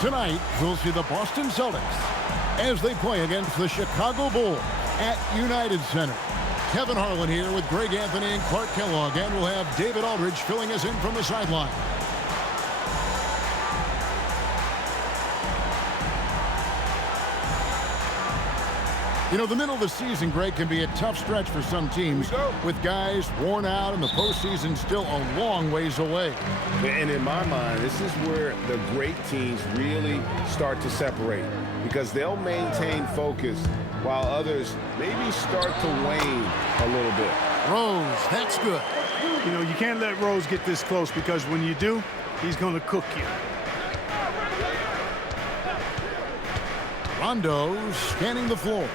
Tonight, we'll see the Boston Celtics as they play against the Chicago Bulls at United Center. Kevin Harlan here with Greg Anthony and Clark Kellogg, and we'll have David Aldridge filling us in from the sideline. You know, the middle of the season, Greg, can be a tough stretch for some teams with guys worn out and the postseason still a long ways away. And in my mind, this is where the great teams really start to separate because they'll maintain focus while others maybe start to wane a little bit. Rose, that's good. You know, you can't let Rose get this close because when you do, he's going to cook you. Rondo scanning the floor.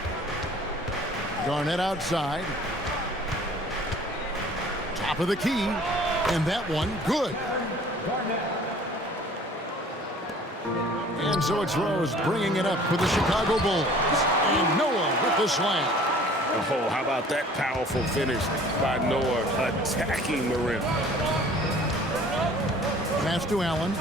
Garnett outside. Top of the key. And that one, good. And so it's Rose bringing it up for the Chicago Bulls. And Noah with the slam. Oh, how about that powerful finish by Noah attacking the rim. Pass to Allen.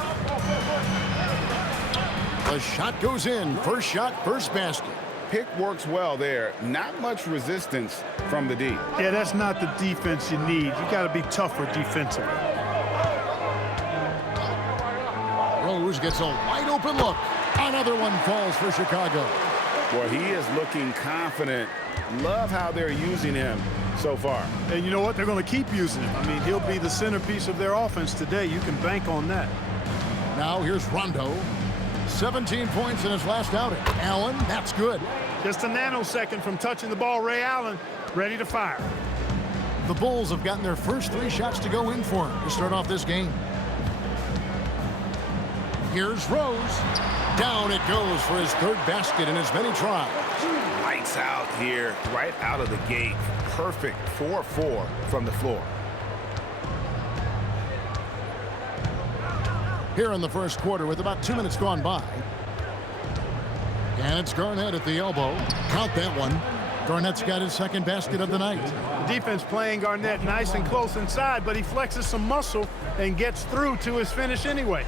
The shot goes in. First shot, first basket. Pick works well there. Not much resistance from the D. Yeah, that's not the defense you need. You got to be tougher defensively. Rose gets a wide open look. Another one falls for Chicago. Well, he is looking confident. Love how they're using him so far. And you know what? They're going to keep using him. I mean, he'll be the centerpiece of their offense today. You can bank on that. Now here's Rondo. 17 points in his last outing. Allen, that's good. Just a nanosecond from touching the ball. Ray Allen ready to fire. The Bulls have gotten their first 3 shots to go in for him to start off this game. Here's Rose. Down it goes for his 3rd basket in as many tries. Lights out here right out of the gate. Perfect 4-4 from the floor. Here in the first quarter with about 2 minutes gone by. And it's Garnett at the elbow. Count that one. Garnett's got his 2nd basket of the night. The defense playing Garnett nice and close inside, but he flexes some muscle and gets through to his finish anyway.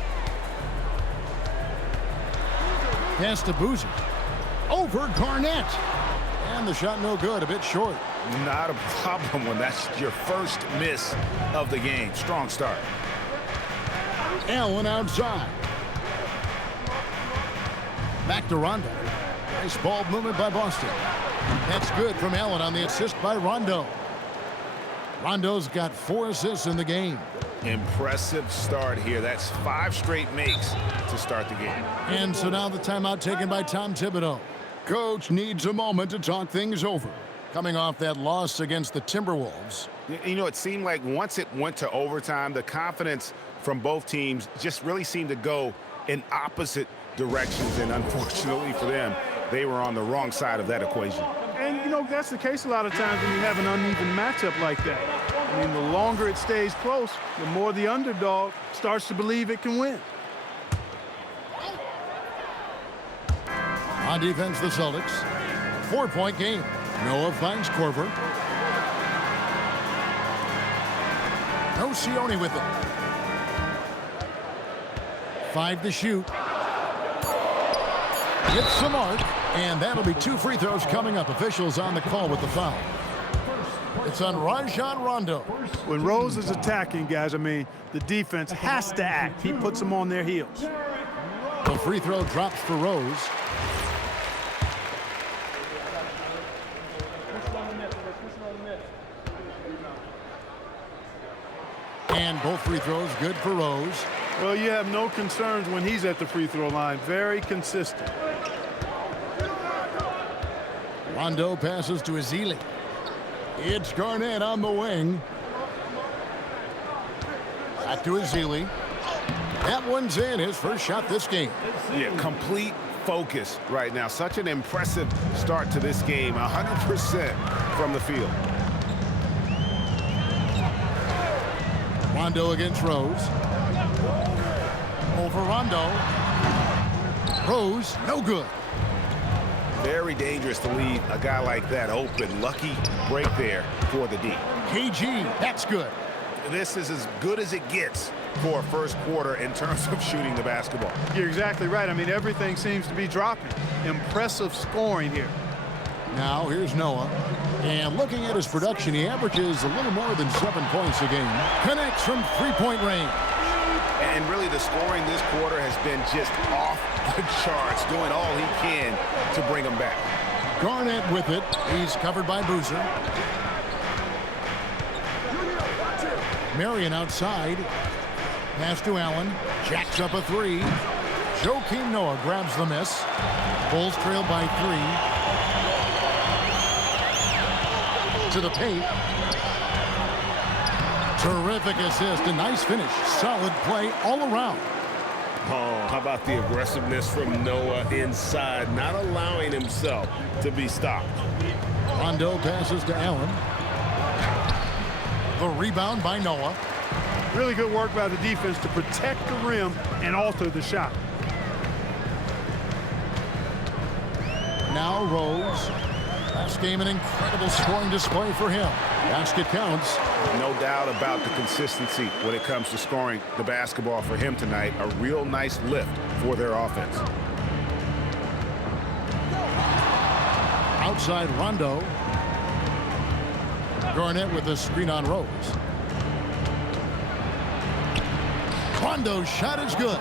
Pass to Boozer. Over Garnett. And the shot no good, a bit short. Not a problem when that's your first miss of the game. Strong start. Allen outside. Back to Rondo. Nice ball movement by Boston. That's good from Allen on the assist by Rondo. Rondo's got 4 assists in the game. Impressive start here. That's 5 straight makes to start the game. And so now the timeout taken by Tom Thibodeau. Coach needs a moment to talk things over. Coming off that loss against the Timberwolves. You know, it seemed like once it went to overtime, the confidence from both teams just really seemed to go in opposite directions. And unfortunately for them, they were on the wrong side of that equation. And, you know, that's the case a lot of times when you have an uneven matchup like that. I mean, the longer it stays close, the more the underdog starts to believe it can win. On defense, the Celtics. 4-point game. Noah finds Korver. No Sione with it. 5 to shoot. Hits the mark, and that'll be 2 free throws coming up. Officials on the call with the foul. It's on Rajon Rondo. When Rose is attacking, guys, I mean, the defense has to act. He puts them on their heels. The free throw drops for Rose. And both free throws good for Rose. Well, you have no concerns when he's at the free throw line. Very consistent. Rondo passes to Ezeli. It's Garnett on the wing. Back to Ezeli. That one's in, his first shot this game. Yeah, complete focus right now. Such an impressive start to this game. 100% from the field. Rondo against Rose. Over Rondo. Rose, no good. Very dangerous to leave a guy like that open. Lucky break there for the D. KG, that's good. This is as good as it gets for a first quarter in terms of shooting the basketball. You're exactly right. I mean, everything seems to be dropping. Impressive scoring here. Now here's Noah. And looking at his production, he averages a little more than 7 points a game. Connects from three-point range. And really the scoring this quarter has been just off the charts, doing all he can to bring them back. Garnett with it. He's covered by Boozer. Marion outside. Pass to Allen. Jacks up a three. Joakim Noah grabs the miss. Bulls trail by 3. To the paint. Terrific assist. A nice finish. Solid play all around. Oh, how about the aggressiveness from Noah inside, not allowing himself to be stopped. Rondo passes to Allen. The rebound by Noah. Really good work by the defense to protect the rim and alter the shot. Now Rose. Last game, an incredible scoring display for him. Basket counts. No doubt about the consistency when it comes to scoring the basketball for him tonight. A real nice lift for their offense. Outside Rondo. Garnett with a screen on Rose. Rondo's shot is good.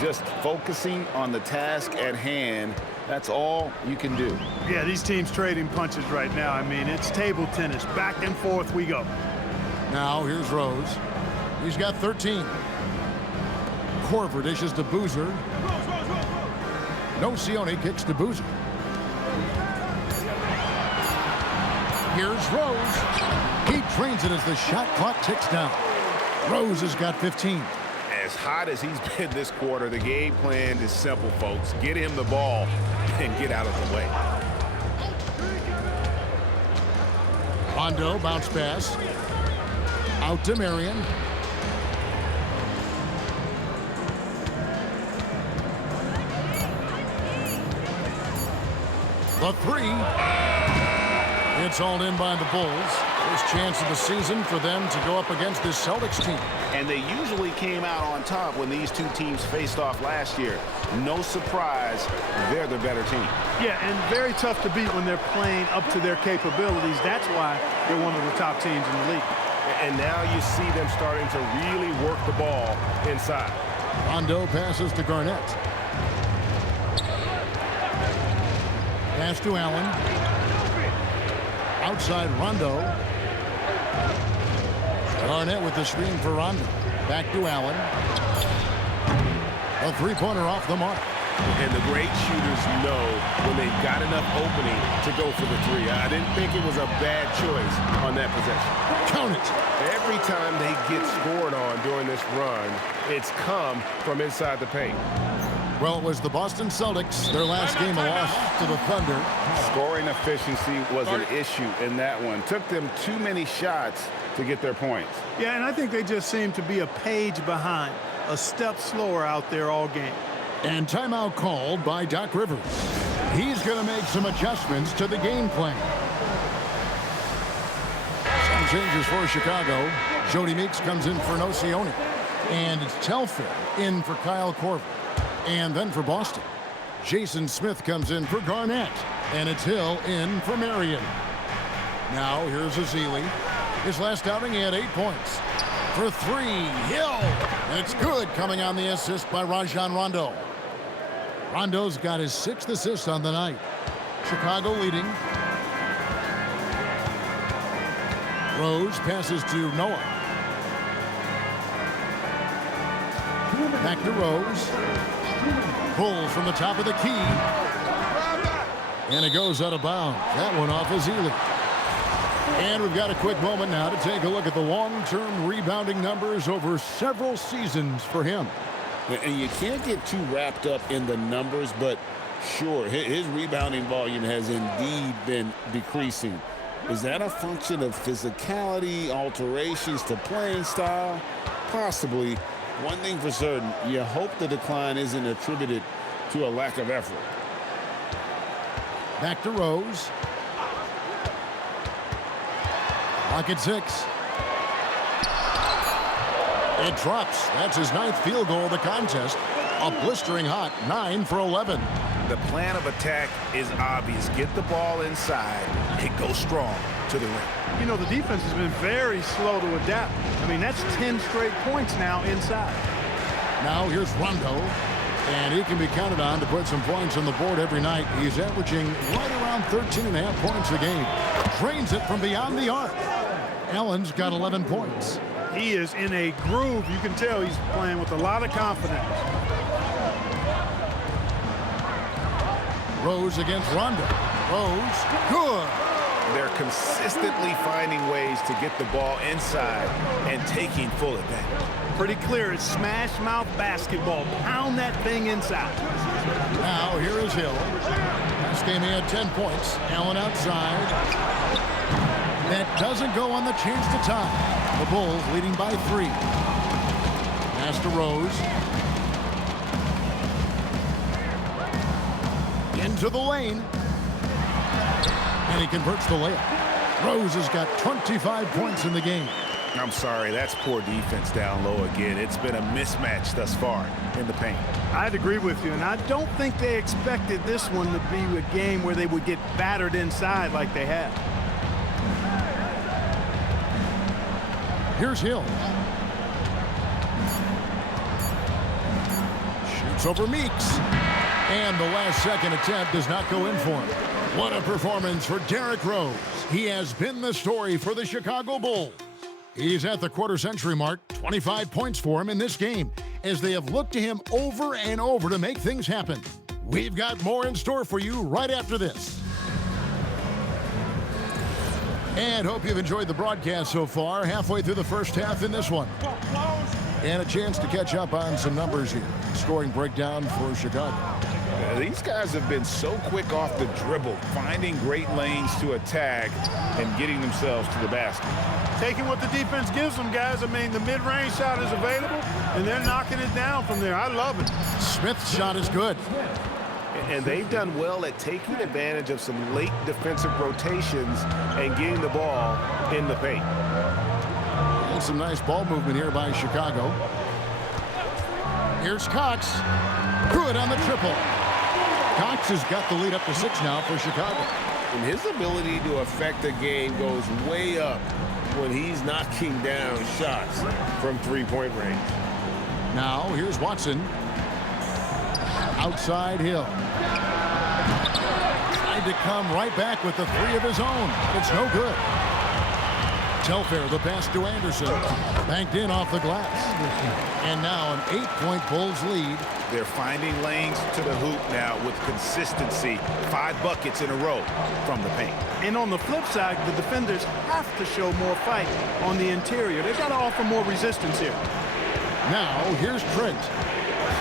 Just focusing on the task at hand. That's all you can do. Yeah, these teams trading punches right now. I mean, it's table tennis. Back and forth we go. Now here's Rose. He's got 13. Korver dishes to Boozer. Nocioni kicks to Boozer. Here's Rose. He trains it as the shot clock ticks down. Rose has got 15. As hot as he's been this quarter, the game plan is simple, folks. Get him the ball and get out of the way. Rondo bounce pass. Out to Marion. The three. It's hauled in by the Bulls. First chance of the season for them to go up against this Celtics team. And they usually came out on top when these two teams faced off last year. No surprise, they're the better team. Yeah, and very tough to beat when they're playing up to their capabilities. That's why they're one of the top teams in the league. And now you see them starting to really work the ball inside. Rondo passes to Garnett. Pass to Allen. Outside Rondo. Garnett with the screen for Rondo. Back to Allen. A three-pointer off the mark. And the great shooters know when they've got enough opening to go for the three. I didn't think it was a bad choice on that possession. Count it. Every time they get scored on during this run, it's come from inside the paint. Well, it was the Boston Celtics. Their last game a loss to the Thunder. Scoring efficiency was an issue in that one. Took them too many shots to get their points. Yeah, and I think they just seem to be a page behind, a step slower out there all game. And timeout called by Doc Rivers. He's going to make some adjustments to the game plan. Some changes for Chicago. Jody Meeks comes in for Nocioni. And it's Telfair in for Kyle Korver. And then for Boston, Jason Smith comes in for Garnett. And it's Hill in for Marion. Now here's Azili. His last outing, he had 8 points. For three, Hill. It's good, coming on the assist by Rajon Rondo. Rondo's got his 6th assist on the night. Chicago leading. Rose passes to Noah. Back to Rose. Pulls from the top of the key. And it goes out of bounds. That one off Azili. And we've got a quick moment now to take a look at the long-term rebounding numbers over several seasons for him. And you can't get too wrapped up in the numbers, but sure, his rebounding volume has indeed been decreasing. Is that a function of physicality, alterations to playing style? Possibly. One thing for certain, you hope the decline isn't attributed to a lack of effort. Back to Rose. Clock at 6. It drops. That's his 9th field goal of the contest. A blistering hot 9 for 11. The plan of attack is obvious. Get the ball inside and go strong to the rim. You know, the defense has been very slow to adapt. I mean, that's 10 straight points now inside. Now here's Rondo, and he can be counted on to put some points on the board every night. He's averaging right around 13.5 points a game. Drains it from beyond the arc. Allen's got 11 points. He is in a groove. You can tell he's playing with a lot of confidence. Rose against Rondo. Rose, good. They're consistently finding ways to get the ball inside and taking full advantage. Pretty clear. It's smash mouth basketball. Pound that thing inside. Now here is Hill. Last game he had 10 points. Allen outside. That doesn't go on the chance to tie. The Bulls leading by 3. Pass to Rose. Into the lane. And he converts the layup. Rose has got 25 points in the game. I'm sorry, that's poor defense down low again. It's been a mismatch thus far in the paint. I'd agree with you, and I don't think they expected this one to be a game where they would get battered inside like they have. Here's Hill. Shoots over Meeks. And the last second attempt does not go in for him. What a performance for Derrick Rose. He has been the story for the Chicago Bulls. He's at the quarter-century mark, 25 points for him in this game, as they have looked to him over and over to make things happen. We've got more in store for you right after this. And hope you've enjoyed the broadcast so far, halfway through the first half in this one. And a chance to catch up on some numbers here. Scoring breakdown for Chicago. These guys have been so quick off the dribble, finding great lanes to attack and getting themselves to the basket. Taking what the defense gives them, guys. I mean, the mid-range shot is available, and they're knocking it down from there. I love it. Smith's shot is good. And they've done well at taking advantage of some late defensive rotations and getting the ball in the paint. And some nice ball movement here by Chicago. Here's Cox. Good on the triple. Cox has got the lead up to 6 now for Chicago. And his ability to affect the game goes way up when he's knocking down shots from three-point range. Now here's Watson. Outside Hill. Tried to come right back with the 3 of his own. It's no good. Telfair, the pass to Anderson. Banked in off the glass. And now an 8-point Bulls lead. They're finding lanes to the hoop now with consistency. 5 buckets in a row from the paint. And on the flip side, the defenders have to show more fight on the interior. They've got to offer more resistance here. Now here's Trent.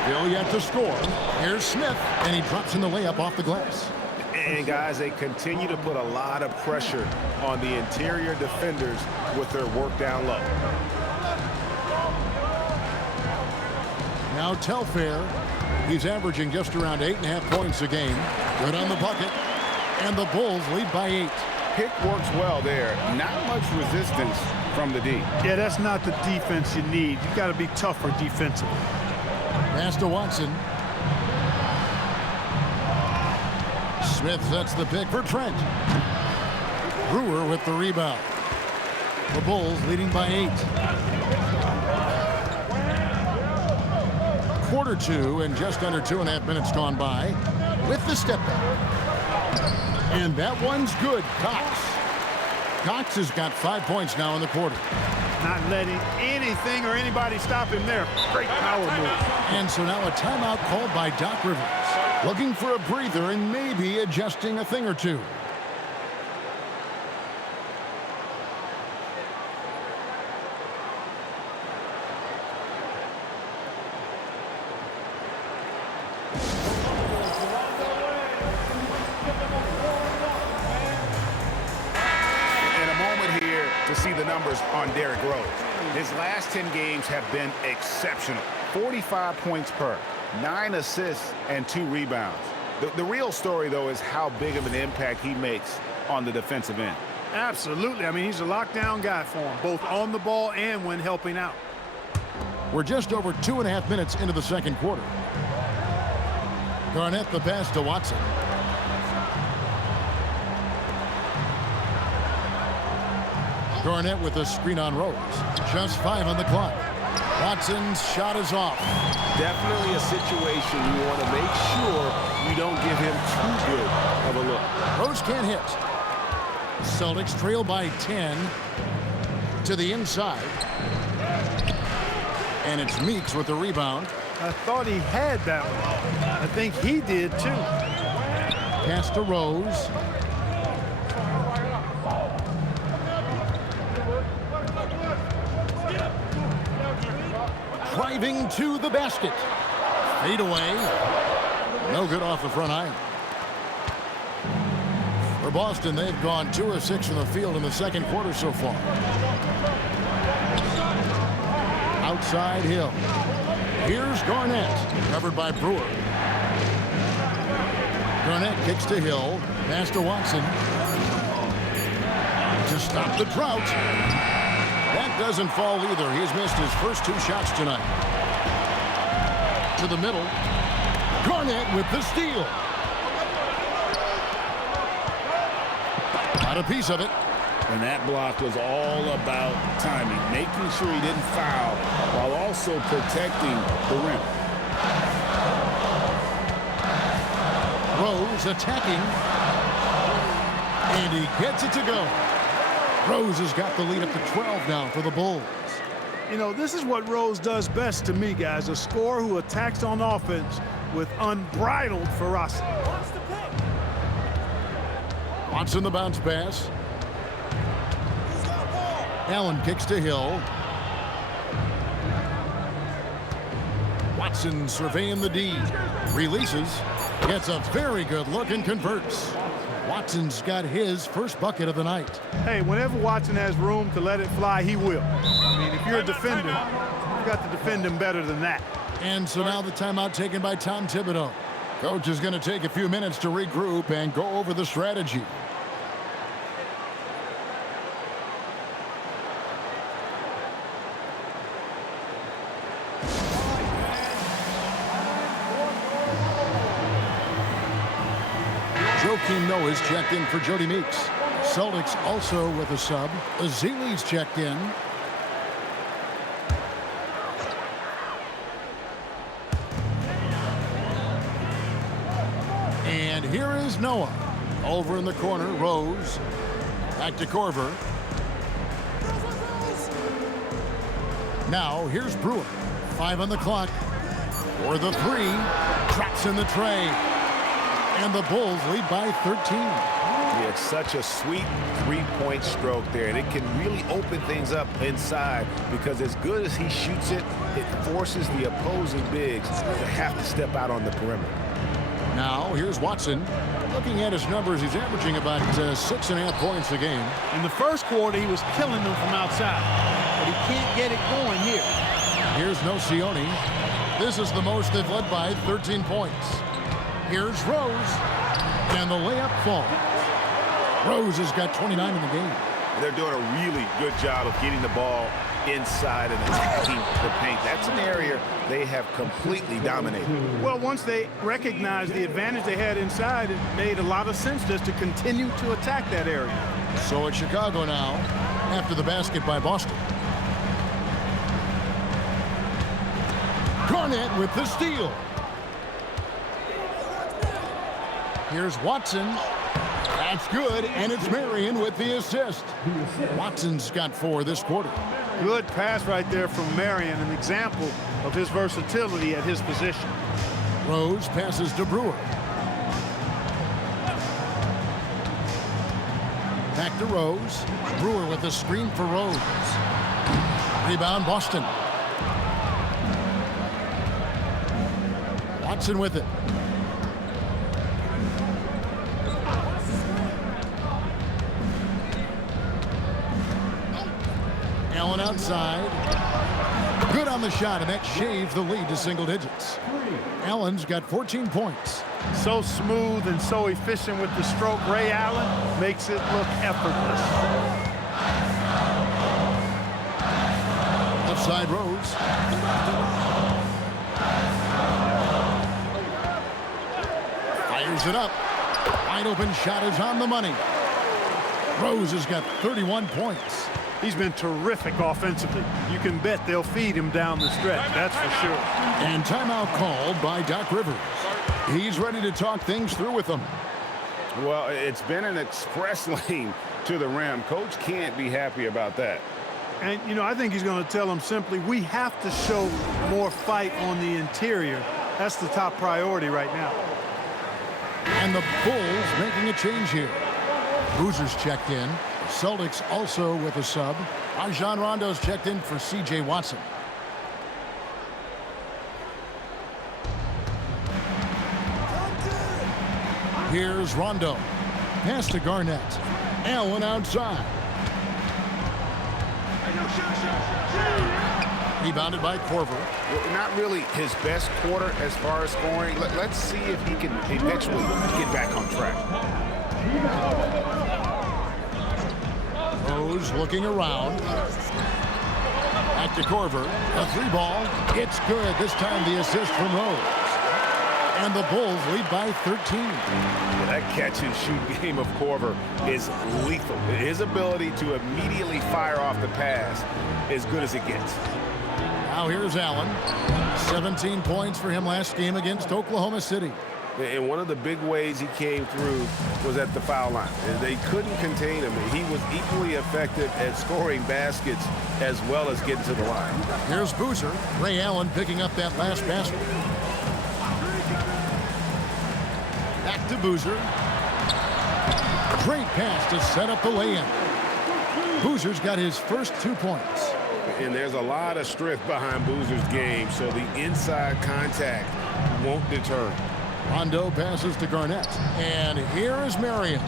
Still yet to score. Here's Smith, and he drops in the layup off the glass. And guys, they continue to put a lot of pressure on the interior defenders with their work down low. Now Telfair, he's averaging just around 8.5 points a game. Good on the bucket, and the Bulls lead by 8. Pick works well there. Not much resistance from the D. Yeah, that's not the defense you need. You got to be tougher defensively. Pass to Watson. Smith sets the pick for Trent. Brewer with the rebound. The Bulls leading by 8. Quarter 2 and just under 2.5 minutes gone by with the step back. And that one's good. Cox has got 5 points now in the quarter. Not letting anything or anybody stop him there. Great power move. And so now a timeout called by Doc Rivers. Looking for a breather and maybe adjusting a thing or two. To see the numbers on Derrick Rose. His last 10 games have been exceptional. 45 points per, 9 assists, and 2 rebounds. The real story, though, is how big of an impact he makes on the defensive end. Absolutely. I mean, he's a lockdown guy for him, both on the ball and when helping out. We're just over 2.5 minutes into the second quarter. Garnett the pass to Watson. Garnett with a screen on Rose. Just 5 on the clock. Watson's shot is off. Definitely a situation you want to make sure you don't give him too good of a look. Rose can't hit. Celtics trail by 10 to the inside. And it's Meeks with the rebound. I thought he had that one. I think he did too. Pass to Rose. Driving to the basket. Fade away. No good off the front iron. For Boston, they've gone 2 of 6 from the field in the second quarter so far. Outside Hill. Here's Garnett. Covered by Brewer. Garnett kicks to Hill. Pass to Watson. To stop the drought. That doesn't fall either. He's missed his first 2 shots tonight. To the middle. Garnett with the steal. Got a piece of it. And that block was all about timing, making sure he didn't foul while also protecting the rim. Rose attacking. And he gets it to go. Rose has got the lead up to 12 now for the Bulls. You know, this is what Rose does best to me, guys. A scorer who attacks on offense with unbridled ferocity. Watson the bounce pass. Allen kicks to Hill. Watson surveying the D. Releases. Gets a very good look and converts. Watson's got his first bucket of the night. Hey, whenever Watson has room to let it fly, he will. I mean, if you're a defender, you've got to defend him better than that. And so now the timeout taken by Tom Thibodeau. Coach is going to take a few minutes to regroup and go over the strategy. Joakim Noah's checked in for Jody Meeks. Celtics also with a sub. Azili's checked in. And here is Noah. Over in the corner, Rose. Back to Korver. Now here's Brewer. 5 on the clock. For the 3. Drops in the tray. And the Bulls lead by 13. Yeah, it's such a sweet 3-point stroke there, and it can really open things up inside because as good as he shoots it, it forces the opposing bigs to have to step out on the perimeter. Now, here's Watson. Looking at his numbers, he's averaging about 6.5 points a game. In the first quarter, he was killing them from outside, but he can't get it going here. Here's Nocioni. This is the most they've led by 13 points. Here's Rose, and the layup falls. Rose has got 29 in the game. They're doing a really good job of getting the ball inside and attacking the paint. That's an area they have completely dominated. Well, once they recognized the advantage they had inside, it made a lot of sense just to continue to attack that area. So it's Chicago now, after the basket by Boston. Garnett with the steal. Here's Watson. That's good, and it's Marion with the assist. Watson's got 4 this quarter. Good pass right there from Marion, an example of his versatility at his position. Rose passes to Brewer. Back to Rose. Brewer with the screen for Rose. Rebound Boston. Watson with it. Allen outside. Good on the shot, and that shaves the lead to single digits. Allen's got 14 points. So smooth and so efficient with the stroke. Ray Allen makes it look effortless. Left Inside Rose. Fires it up. Wide open shot is on the money. Rose has got 31 points. He's been terrific offensively. You can bet they'll feed him down the stretch, that's for sure. And timeout called by Doc Rivers. He's ready to talk things through with them. Well, it's been an express lane to the rim. Coach can't be happy about that. And, you know, I think he's going to tell them simply, we have to show more fight on the interior. That's the top priority right now. And the Bulls making a change here. Boozer's checked in. Celtics also with a sub. Rajon Rondo's checked in for C.J. Watson. Here's Rondo. Pass to Garnett. Allen outside. Rebounded by Korver. Well, not really his best quarter as far as scoring. Let's see if he can eventually get back on track. Rose looking around. Back to Korver. A three ball. It's good. This time the assist from Rose. And the Bulls lead by 13. That catch-and-shoot game of Korver is lethal. His ability to immediately fire off the pass as good as it gets. Now here's Allen. 17 points for him last game against Oklahoma City. And one of the big ways he came through was at the foul line. They couldn't contain him. He was equally effective at scoring baskets as well as getting to the line. Here's Boozer. Ray Allen picking up that last basket. Back to Boozer. Great pass to set up the lay-in. Boozer's got his first 2 points. And there's a lot of strength behind Boozer's game, so the inside contact won't deter. Rondo passes to Garnett. And here is Marion.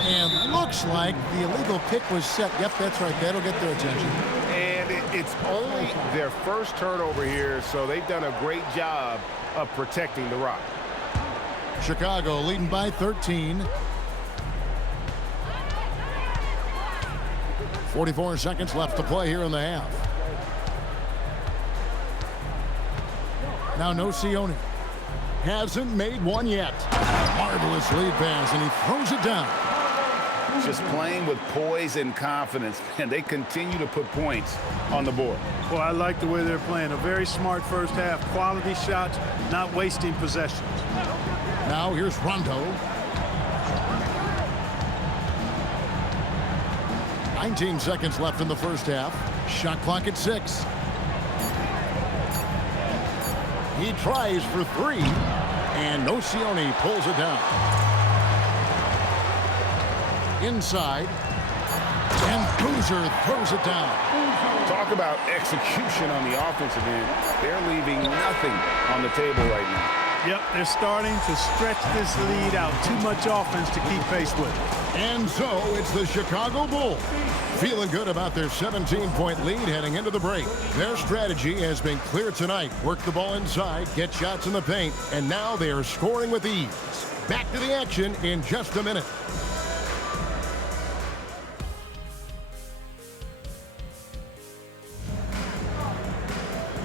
And looks like the illegal pick was set. Yep, that's right. That'll get their attention. And it's only their first turnover here, so they've done a great job of protecting the rock. Chicago leading by 13. 44 seconds left to play here in the half. Now no Sione. Hasn't made one yet. Marvelous lead pass, and he throws it down. Just playing with poise and confidence, and they continue to put points on the board. Well, I like the way they're playing. A very smart first half. Quality shots, not wasting possessions. Now here's Rondo. 19 seconds left in the first half. Shot clock at 6. He tries for 3, and Nocioni pulls it down. Inside, and Boozer throws it down. Talk about execution on the offensive end. They're leaving nothing on the table right now. Yep, they're starting to stretch this lead out. Too much offense to keep pace with. And so it's the Chicago Bulls feeling good about their 17-point lead heading into the break. Their strategy has been clear tonight. Work the ball inside, get shots in the paint, and now they are scoring with ease. Back to the action in just a minute.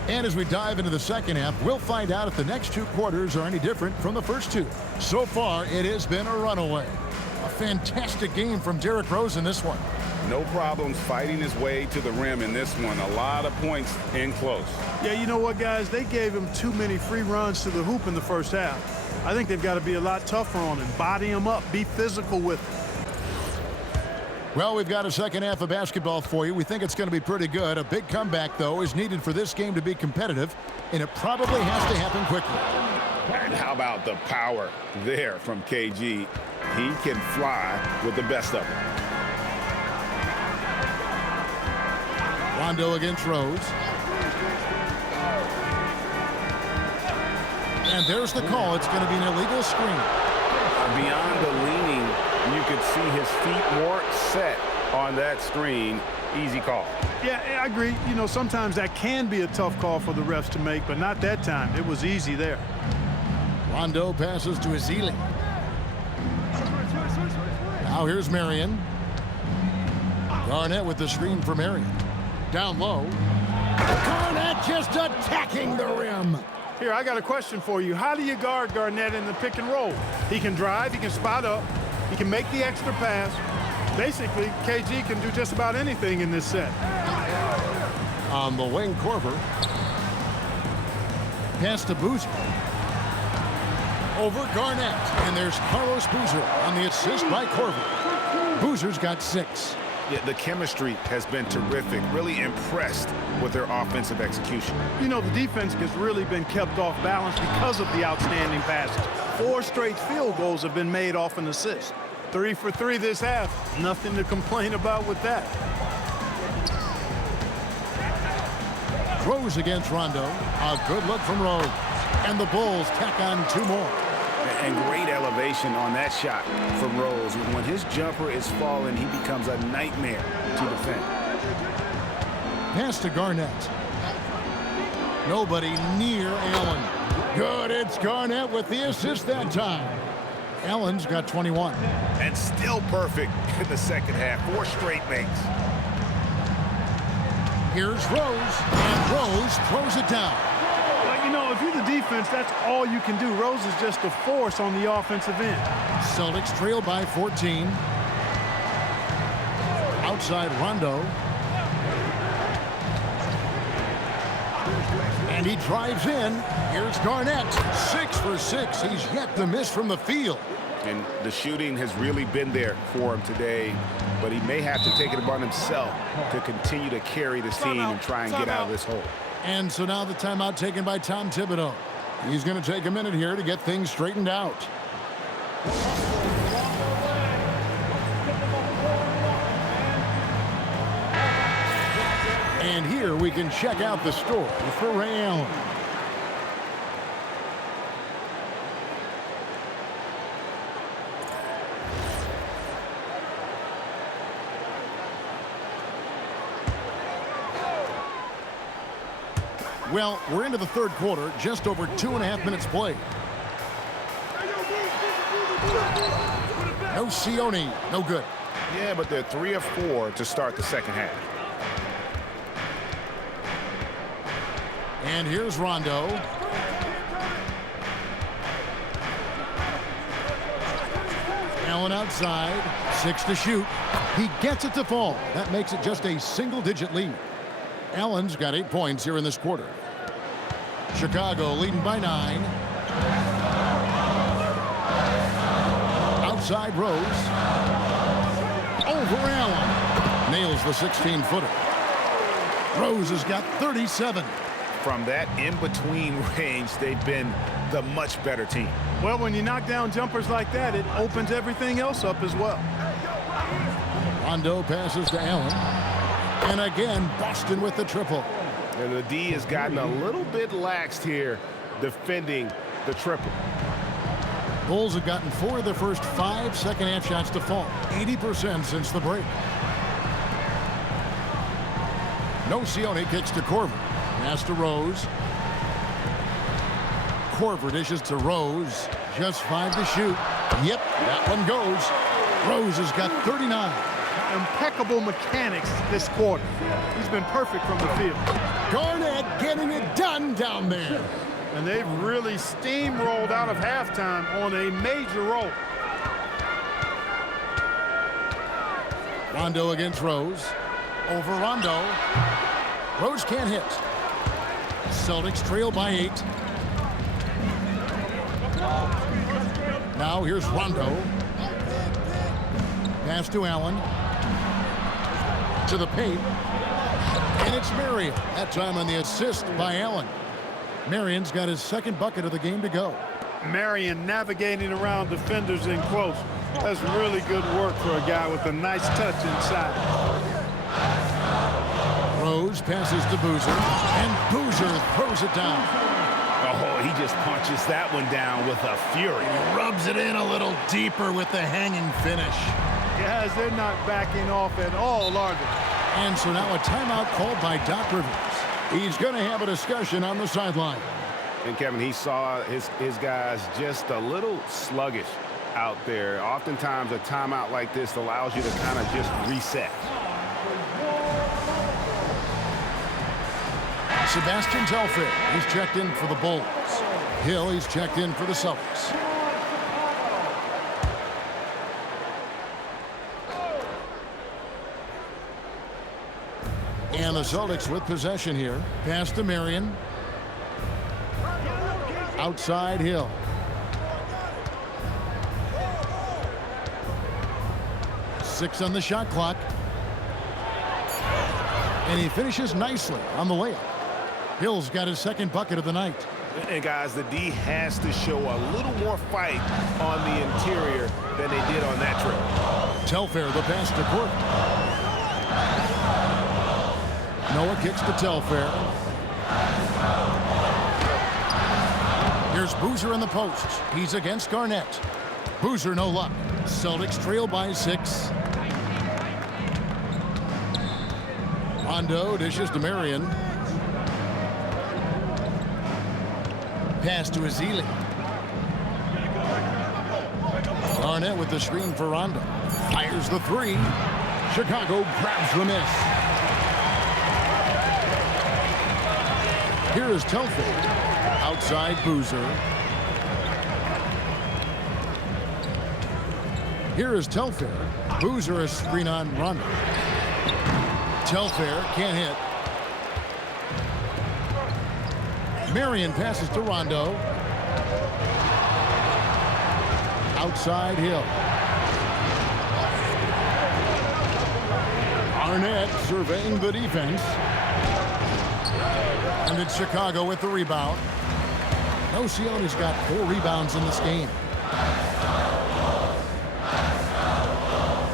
And as we dive into the second half, we'll find out if the next 2 quarters are any different from the first 2. So far, it has been a runaway. A fantastic game from Derrick Rose in this one. No problems fighting his way to the rim in this one. A lot of points in close. Yeah, you know what, guys? They gave him too many free runs to the hoop in the first half. I think they've got to be a lot tougher on him. Body him up. Be physical with him. Well, we've got a second half of basketball for you. We think it's going to be pretty good. A big comeback, though, is needed for this game to be competitive, and it probably has to happen quickly. And how about the power there from KG? He can fly with the best of them. Rondo against Rose. And there's the call. It's going to be an illegal screen. Beyond the leaning, you could see his feet more set on that screen. Easy call. Yeah, I agree. You know, sometimes that can be a tough call for the refs to make, but not that time. It was easy there. Rondo passes to Ezeli. Now here's Marion. Garnett with the screen for Marion. Down low. Garnett just attacking the rim. Here, I got a question for you. How do you guard Garnett in the pick and roll? He can drive, he can spot up, he can make the extra pass. Basically, KG can do just about anything in this set. On the wing, Korver. Pass to Boozer. Over Garnett. And there's Carlos Boozer on the assist by Korver. Boozer's got 6. Yeah, the chemistry has been terrific. Really impressed with their offensive execution. You know, the defense has really been kept off balance because of the outstanding passes. 4 straight field goals have been made off an assist. 3 for 3 this half. Nothing to complain about with that. Rose against Rondo. A good look from Rose. And the Bulls tack on 2 more. And great elevation on that shot from Rose. When his jumper is falling, he becomes a nightmare to defend. Pass to Garnett. Nobody near Allen. Good, it's Garnett with the assist that time. Allen's got 21. And still perfect in the second half. 4 straight makes. Here's Rose, and Rose throws it down. But, you know, if you're the defense, that's all you can do. Rose is just a force on the offensive end. Celtics trail by 14. Outside Rondo. And he drives in. Here's Garnett. 6 for 6. He's yet to miss from the field. And the shooting has really been there for him today, but he may have to take it upon himself to continue to carry this team and try and get out of this hole. And so now the timeout taken by Tom Thibodeau. He's going to take a minute here to get things straightened out. And here we can check out the story for Ray Allen. Well, we're into the third quarter, just over 2.5 minutes played. No Sione, no good. Yeah, but they're 3 of 4 to start the second half. And here's Rondo. Allen outside, 6 to shoot. He gets it to fall. That makes it just a single-digit lead. Allen's got 8 points here in this quarter. Chicago leading by 9. Outside Rose. Over Allen. Nails the 16-footer. Rose has got 37. From that in-between range, they've been the much better team. Well, when you knock down jumpers like that, it opens everything else up as well. Rondo passes to Allen. And again, Boston with the triple. And the D has gotten a little bit laxed here defending the triple. Bulls have gotten 4 of their first 5 second-half shots to fall. 80% since the break. No Sione kicks to Korver. Pass to Rose. Korver dishes to Rose. Just 5 to shoot. Yep, that one goes. Rose has got 39. Impeccable mechanics this quarter. He's been perfect from the field. Garnett getting it done down there. And they've really steamrolled out of halftime on a major roll. Rondo against Rose. Over Rondo. Rose can't hit. Celtics trail by 8. Now here's Rondo. Pass to Allen. To the paint. And it's Marion. That time on the assist by Allen. Marion's got his second bucket of the game to go. Marion navigating around defenders in close. That's really good work for a guy with a nice touch inside. Rose passes to Boozer. And Boozer throws it down. Oh, he just punches that one down with a fury. He rubs it in a little deeper with the hanging finish. Guys, they're not backing off at all, are they? And so now a timeout called by Doc Rivers. He's going to have a discussion on the sideline. And Kevin, he saw his guys just a little sluggish out there. Oftentimes a timeout like this allows you to kind of just reset. Sebastian Telfair, he's checked in for the Bulls. Hill, he's checked in for the Celtics. And the Celtics with possession here. Pass to Marion. Outside Hill. Six on the shot clock. And he finishes nicely on the layup. Hill's got his second bucket of the night. And guys, the D has to show a little more fight on the interior than they did on that trip. Telfair, the pass to Court. Noah kicks to Telfair. Here's Boozer in the post. He's against Garnett. Boozer, no luck. Celtics trail by 6. Rondo dishes to Marion. Pass to Ezeli. Garnett with the screen for Rondo. Fires the 3. Chicago grabs the miss. Here is Telfair. Outside Boozer. Here is Telfair. Boozer a screen on Rondo. Telfair can't hit. Marion passes to Rondo. Outside Hill. Arnett surveying the defense. And it's Chicago with the rebound. Nocione's got 4 rebounds in this game.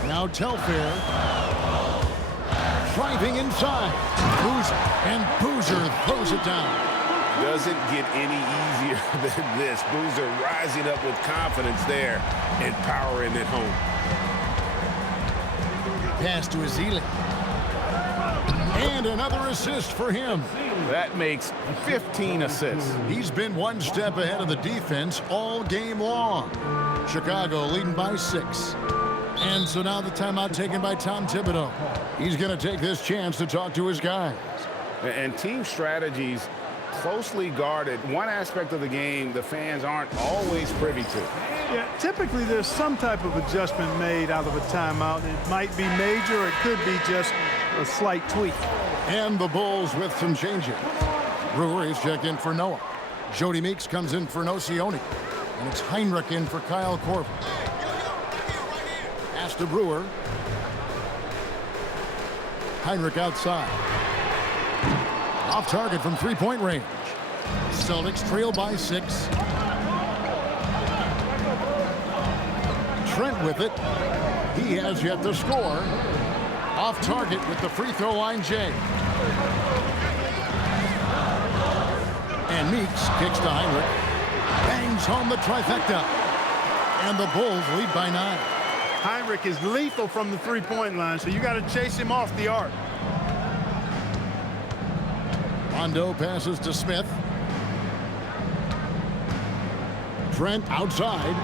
Now Telfair. Driving inside. Boozer. And Boozer throws it down. Doesn't get any easier than this. Boozer rising up with confidence there and powering it home. Pass to Ezeli. And another assist for him. That makes 15 assists. He's been one step ahead of the defense all game long. Chicago leading by 6. And so now the timeout taken by Tom Thibodeau. He's going to take this chance to talk to his guys. And team strategies closely guarded. One aspect of the game the fans aren't always privy to. Yeah, typically there's some type of adjustment made out of a timeout. It might be major, or it could be just a slight tweak. And the Bulls with some changes. Brewer is checked in for Noah. Jody Meeks comes in for Nocione. And it's Heinrich in for Kyle Korver. Pass to Brewer. Heinrich outside. Off target from 3-point range. Celtics trail by 6. Trent with it. He has yet to score. Off target with the free throw line, Jay. And Meeks kicks to Heinrich. Bangs home the trifecta. And the Bulls lead by 9. Heinrich is lethal from the 3-point line, so you got to chase him off the arc. Rondo passes to Smith. Trent outside.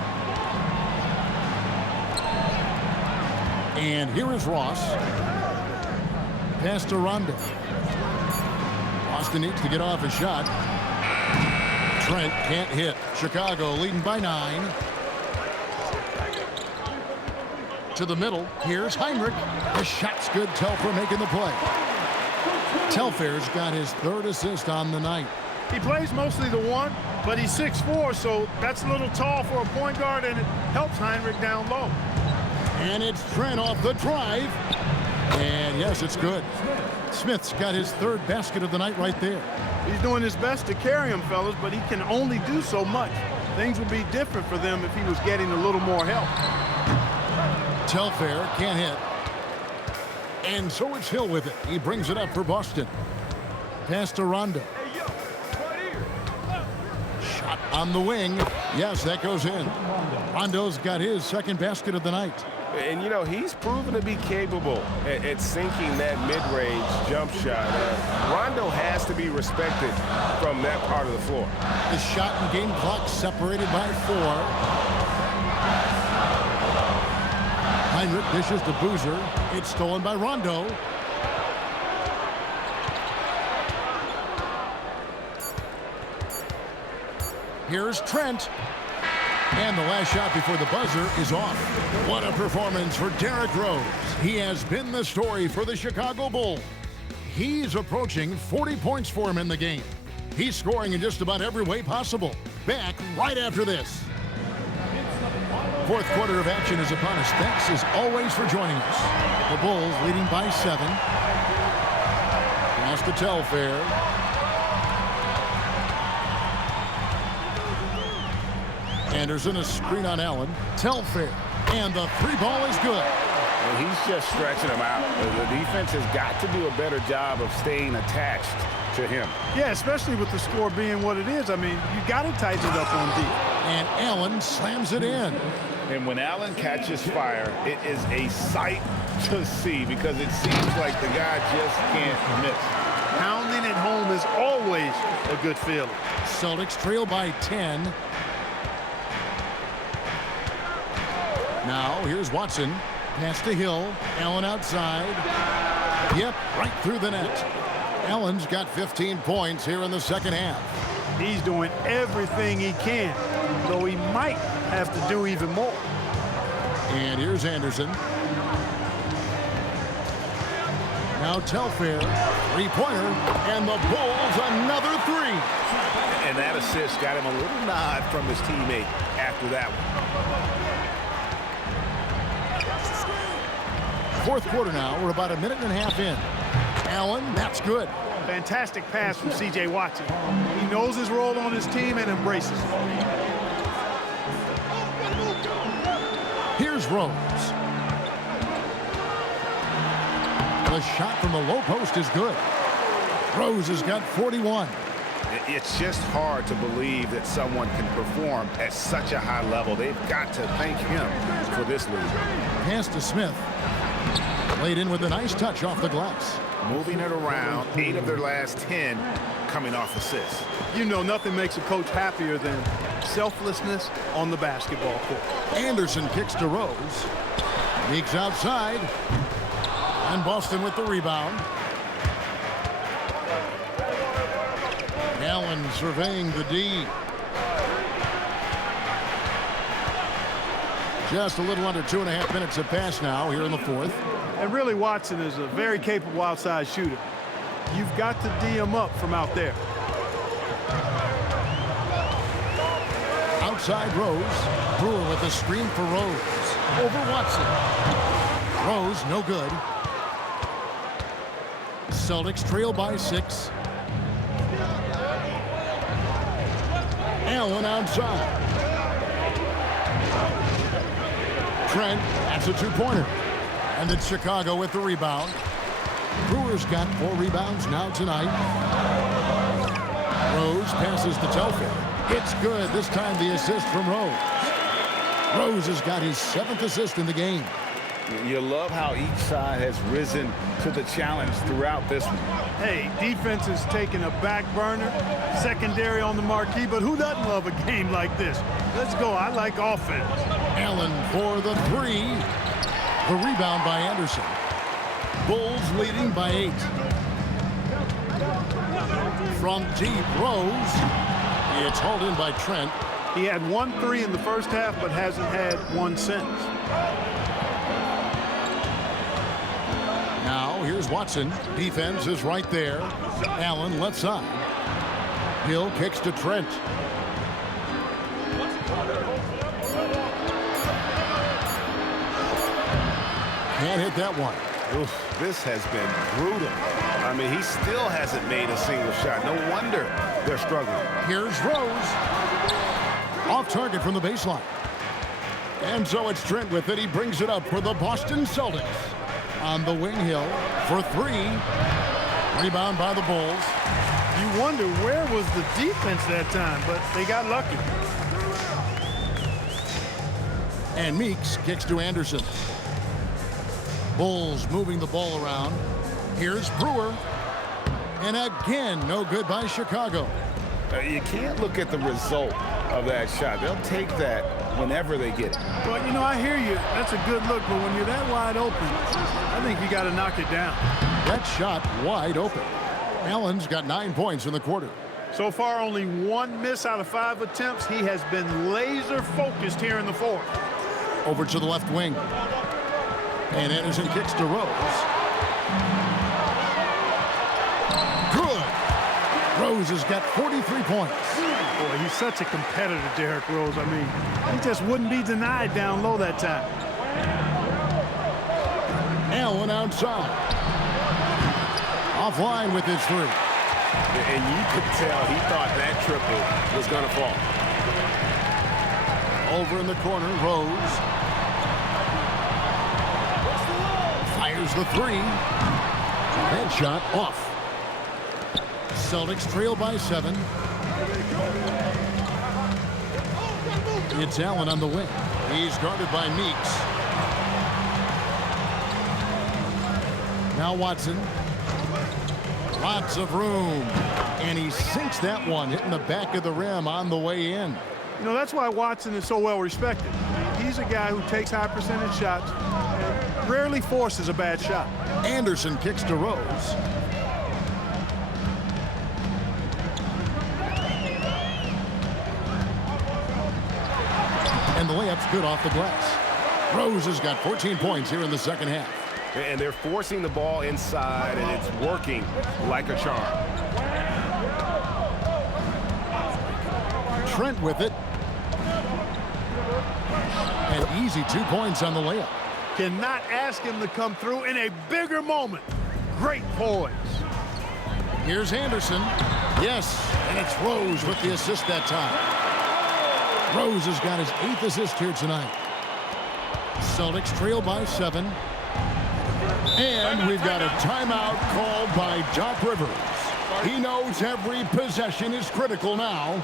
And here is Ross. Pass to Rondo. Boston needs to get off a shot. Trent can't hit. Chicago leading by 9. To the middle. Here's Heinrich. The shot's good. Telfair making the play. Telfair's got his 3rd assist on the night. He plays mostly the 1, but he's 6'4", so that's a little tall for a point guard, and it helps Heinrich down low. And it's Trent off the drive. And yes, it's good. Smith's got his 3rd basket of the night right there. He's doing his best to carry him, fellas, but he can only do so much. Things would be different for them if he was getting a little more help. Telfair can't hit. And so it's Hill with it. He brings it up for Boston. Pass to Rondo. Shot on the wing. Yes, that goes in. Rondo's got his 2nd basket of the night. And, you know, he's proven to be capable at sinking that mid-range jump shot. Rondo has to be respected from that part of the floor. The shot and game clock separated by 4. Heinrich dishes to Boozer. It's stolen by Rondo. Here's Trent. And the last shot before the buzzer is off. What a performance for Derrick Rose. He has been the story for the Chicago Bulls. He's approaching 40 points for him in the game. He's scoring in just about every way possible. Back right after this. Fourth quarter of action is upon us. Thanks as always for joining us. The Bulls leading by 7. Pass to Telfair. Anderson, a screen on Allen. Telfair. And the three ball is good. And he's just stretching him out. The defense has got to do a better job of staying attached to him. Yeah, especially with the score being what it is. I mean, you got to tighten it up on D. And Allen slams it in. And when Allen catches fire, it is a sight to see because it seems like the guy just can't miss. Pounding it home is always a good feeling. Celtics trail by 10. Now, here's Watson. Pass to Hill. Allen outside. Yep, right through the net. Allen's got 15 points here in the second half. He's doing everything he can, though he might have to do even more. And here's Anderson. Now Telfair, three-pointer, and the Bulls another three. And that assist got him a little nod from his teammate after that one. Fourth quarter now. We're about a minute and a half in. Allen, that's good. Fantastic pass from C.J. Watson. He knows his role on his team and embraces it. Here's Rose. The shot from the low post is good. Rose has got 41. It's just hard to believe that someone can perform at such a high level. They've got to thank him for this lead. Pass to Smith. Laid in with a nice touch off the glass. Moving it around, 8 of their last 10 coming off assists. You know, nothing makes a coach happier than selflessness on the basketball court. Anderson kicks to Rose. Meeks outside. And Boston with the rebound. Allen surveying the D. Just a little under 2.5 minutes have passed now here in the fourth. And really, Watson is a very capable outside shooter. You've got to D him up from out there. Outside Rose. Brewer with a screen for Rose. Over Watson. Rose, no good. Celtics trail by 6. Allen outside. Trent, that's a two-pointer. And it's Chicago with the rebound. Brewer's got 4 rebounds now tonight. Rose passes to Telfair. It's good. This time the assist from Rose. Rose has got his 7th assist in the game. You love how each side has risen to the challenge throughout this one. Hey, defense is taking a back burner, secondary on the marquee, but who doesn't love a game like this? Let's go. I like offense. Allen for the 3. The rebound by Anderson. Bulls leading by 8. From deep, Rose. It's hauled in by Trent. He had 1 3 in the first half, but hasn't had one since. Now, here's Watson. Defense is right there. Allen left side. Hill kicks to Trent. Can't hit that one. Oof, this has been brutal. I mean, he still hasn't made a single shot. No wonder they're struggling. Here's Rose. Off target from the baseline. And so it's Trent with it. He brings it up for the Boston Celtics. On the wing, Hill for 3. Rebound by the Bulls. You wonder where was the defense that time, but they got lucky. And Meeks kicks to Anderson. Bulls moving the ball around. Here's Brewer. And again, no good by Chicago. You can't look at the result of that shot. They'll take that whenever they get it. Well, you know, I hear you. That's a good look, but when you're that wide open, I think you got to knock it down. That shot wide open. Allen's got 9 points in the quarter. So far, only 1 miss out of 5 attempts. He has been laser focused here in the fourth. Over to the left wing. And Anderson kicks to Rose. Good. Rose has got 43 points. Boy, he's such a competitor, Derrick Rose. I mean, he just wouldn't be denied down low that time. Allen outside. Offline with his 3. And you could tell he thought that triple was going to fall. Over in the corner, Rose. Fires the 3. Headshot off. Celtics trail by 7. It's Allen on the wing. He's guarded by Meeks. Now Watson. Lots of room. And he sinks that one, hitting the back of the rim on the way in. You know, that's why Watson is so well respected. He's a guy who takes high percentage shots and rarely forces a bad shot. Anderson kicks to Rose. And the layup's good off the glass. Rose has got 14 points here in the second half. And they're forcing the ball inside, and it's working like a charm. Trent with it. An easy 2 points on the layup. Cannot ask him to come through in a bigger moment. Great poise. Here's Anderson. Yes, and it's Rose with the assist that time. Rose has got his 8th assist here tonight. Celtics trail by 7. And we've got a timeout called by Doc Rivers. He knows every possession is critical now.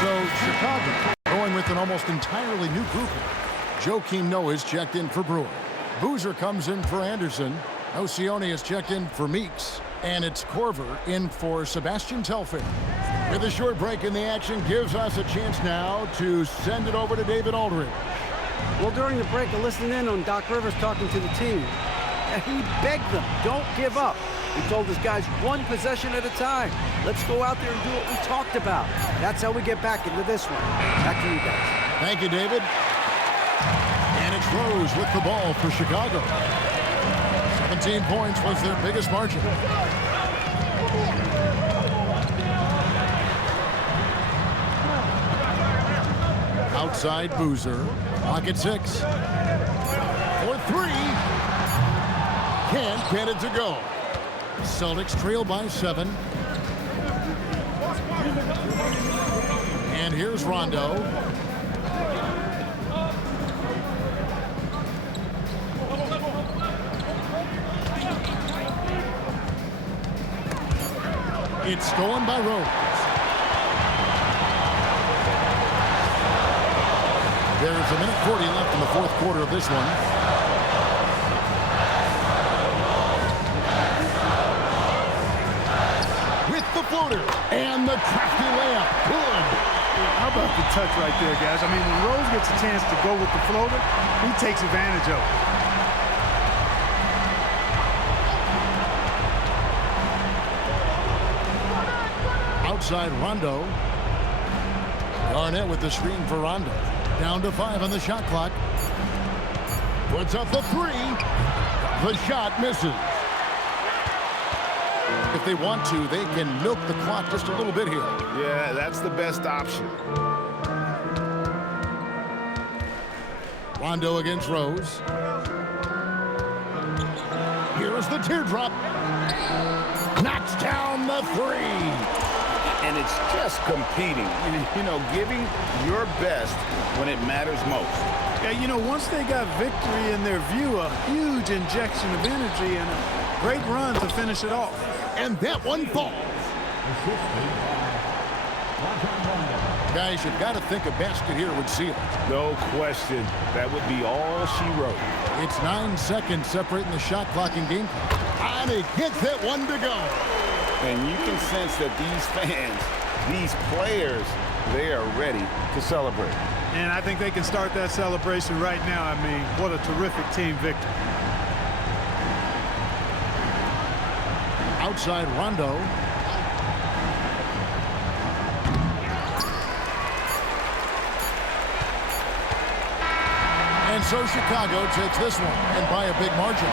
So Chicago going with an almost entirely new group. Joakim Noah is checked in for Brewer. Boozer comes in for Anderson. Nocioni is checked in for Meeks. And it's Korver in for Sebastian Telfair. With a short break in the action gives us a chance now to send it over to David Aldridge. Well, during the break, I listened in on Doc Rivers talking to the team. And he begged them, don't give up. He told his guys 1 possession at a time. Let's go out there and do what we talked about. That's how we get back into this one. Back to you guys. Thank you, David. And it's Rose with the ball for Chicago. 17 points was their biggest margin. Outside Boozer. Clock at 6. For 3. Can't get it to go. Celtics trail by 7. And here's Rondo. It's stolen by Rose. There's a minute 40 left in the fourth quarter of this one. With the floater and the crafty layup. Good. How about the touch right there, guys? I mean, when Rose gets a chance to go with the floater, he takes advantage of it. Outside Rondo. Garnett with the screen for Rondo. Down to 5 on the shot clock. Puts up the 3. The shot misses. If they want to, they can milk the clock just a little bit here. Yeah, that's the best option. Rondo against Rose. Here is the teardrop. Knocks down the 3. And it's just competing, you know, giving your best when it matters most. Yeah, you know, once they got victory in their view, a huge injection of energy and a great run to finish it off. And that one falls. Guys, you've got to think a basket here would seal it. No question. That would be all she wrote. It's 9 seconds separating the shot clock and game clock. And he gets that one to go. And you can sense that these fans these players, they are ready to celebrate. And I think they can start that celebration right now. I mean, what a terrific team victory. Outside Rondo. And so Chicago takes this one, and by a big margin.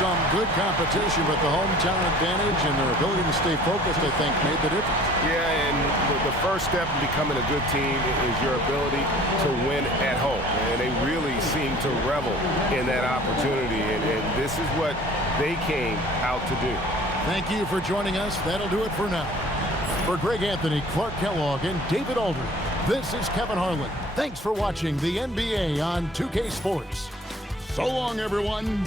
Some good competition, but the hometown advantage and their ability to stay focused, I think, made the difference. Yeah, and the first step in becoming a good team is your ability to win at home. And they really seem to revel in that opportunity, and this is what they came out to do. Thank you for joining us. That'll do it for now. For Greg Anthony, Clark Kellogg, and David Aldridge, this is Kevin Harlan. Thanks for watching the NBA on 2K Sports. So long, everyone.